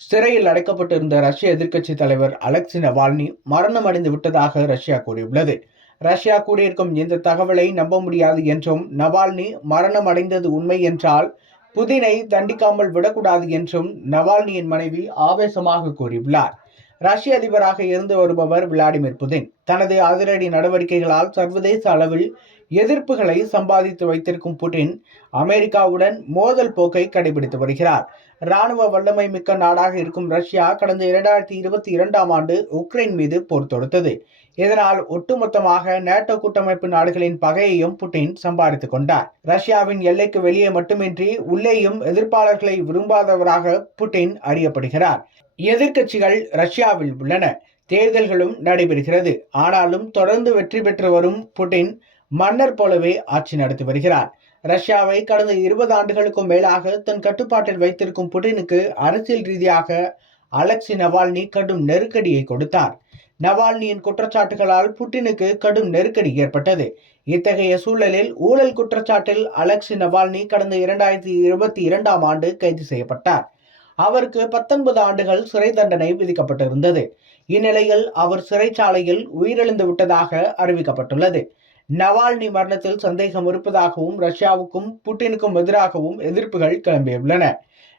சிறையில் அடைக்கப்பட்டிருந்த ரஷ்ய எதிர்க்கட்சி தலைவர் அலெக்சி நவால்னி மரணம் அடைந்து விட்டதாக ரஷ்யா கூறியுள்ளது. ரஷ்யா கூறியிருக்கும் இந்த தகவலை நம்ப முடியாது என்றும் நவால்னி மரணம் அடைந்தது உண்மை என்றால் புதினை தண்டிக்காமல் விடக்கூடாது என்றும் நவால்னியின் மனைவி ஆவேசமாக கூறியுள்ளார். ரஷ்ய அதிபராக இருந்து வருபவர் விளாடிமிர் புதின். தனது அதிரடி நடவடிக்கைகளால் சர்வதேச அளவில் எதிர்ப்புகளை சம்பாதித்து வைத்திருக்கும் புட்டின் அமெரிக்காவுடன் மோதல் போக்கை கடைபிடித்து வருகிறார். ராணுவ வல்லமை மிக்க நாடாக இருக்கும் ரஷ்யா கடந்த இரண்டாயிரத்தி இருபத்தி இரண்டாம் ஆண்டு உக்ரைன் மீது போர் தொடுத்தது. இதனால் ஒட்டுமொத்தமாக நேட்டோ கூட்டமைப்பு நாடுகளின் பகையையும் புட்டின் சம்பாதித்துக் கொண்டார். ரஷ்யாவின் எல்லைக்கு வெளியே மட்டுமின்றி உள்ளேயும் எதிர்ப்பாளர்களை விரும்பாதவராக புட்டின் அறியப்படுகிறார். எதிர்க்கட்சிகள் ரஷ்யாவில் உள்ளன. தேர்தல்களும் நடைபெறுகிறது. ஆனாலும் தொடர்ந்து வெற்றி பெற்று வரும் புட்டின் மன்னர் போலவே ஆட்சி நடத்தி வருகிறார். ரஷ்யாவை கடந்த இருபது ஆண்டுகளுக்கும் மேலாக தன் கட்டுப்பாட்டில் வைத்திருக்கும் புட்டினுக்கு அரசியல் ரீதியாக அலெக்சி நவால்னி கடும் நெருக்கடியை கொடுத்தார். நவால்னியின் குற்றச்சாட்டுகளால் புட்டினுக்கு கடும் நெருக்கடி ஏற்பட்டது. இத்தகைய சூழலில் ஊழல் குற்றச்சாட்டில் அலெக்சி நவால்னி கடந்த இரண்டாயிரத்தி இருபத்தி இரண்டாம் ஆண்டு கைது செய்யப்பட்டார். அவருக்கு பத்தொன்பது ஆண்டுகள் சிறை தண்டனை விதிக்கப்பட்டிருந்தது. இந்நிலையில் அவர் சிறைச்சாலையில் உயிரிழந்து விட்டதாக அறிவிக்கப்பட்டுள்ளது. நவால்னி மரணத்தில் சந்தேகம் இருப்பதாகவும் ரஷ்யாவுக்கும் புட்டினுக்கும் எதிராகவும் எதிர்ப்புகள் கிளம்பியுள்ளன.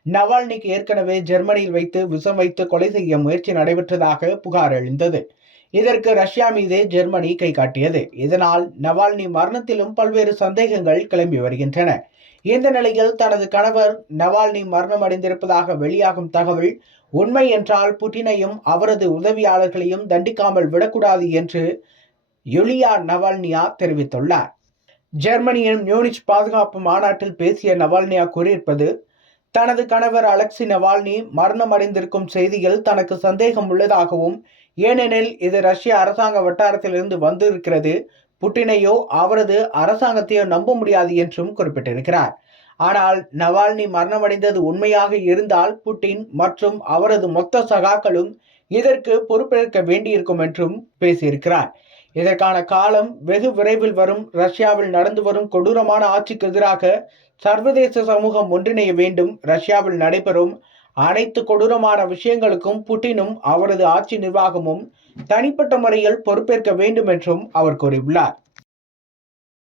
நவால்னிக்கு ஏற்கனவே ஜெர்மனியில் வைத்து விஷம் வைத்து கொலை செய்ய முயற்சி நடைபெற்றதாக புகார் எழுந்தது. இதற்கு ரஷ்யா மீதே ஜெர்மனி கை காட்டியது. இதனால் நவால்னி மரணத்திலும் பல்வேறு சந்தேகங்கள் கிளம்பி வருகின்றன. இந்த நிலையில் தனது கணவர் நவால்னி மரணம் அடைந்திருப்பதாக வெளியாகும் தகவல் உண்மை என்றால் புட்டினையும் அவரது உதவியாளர்களையும் தண்டிக்காமல் விடக்கூடாது என்று யுலியா நவால்னியா தெரிவித்துள்ளார். ஜெர்மனியின் மியூனிச் பாதுகாப்பு மாநாட்டில் பேசிய நவால்னியா கூறியிருப்பது தனது கணவர் அலெக்சி நவால்னி மரணமடைந்திருக்கும் செய்தியில் தனக்கு சந்தேகம் உள்ளதாகவும் ஏனெனில் இது ரஷ்ய அரசாங்க வட்டாரத்திலிருந்து வந்திருக்கிறது புட்டினையோ அவரது அரசாங்கத்தையோ நம்ப முடியாது என்றும் குறிப்பிட்டிருக்கிறார். ஆனால் நவால்னி மரணமடைந்தது உண்மையாக இருந்தால் புட்டின் மற்றும் அவரது மொத்த சகாக்களும் இதற்கு பொறுப்பேற்க வேண்டியிருக்கும் என்றும் பேசியிருக்கிறார். இதற்கான காலம் வெகு விரைவில் வரும். ரஷ்யாவில் நடந்து வரும் கொடூரமான ஆட்சிக்கு எதிராக சர்வதேச சமூகம் ஒன்றிணைய வேண்டும். ரஷ்யாவில் நடைபெறும் அனைத்து கொடூரமான விஷயங்களுக்கும் புட்டினும் அவரது ஆட்சி நிர்வாகமும் தனிப்பட்ட முறையில் பொறுப்பேற்க வேண்டும் என்றும் அவர் கூறியுள்ளார்.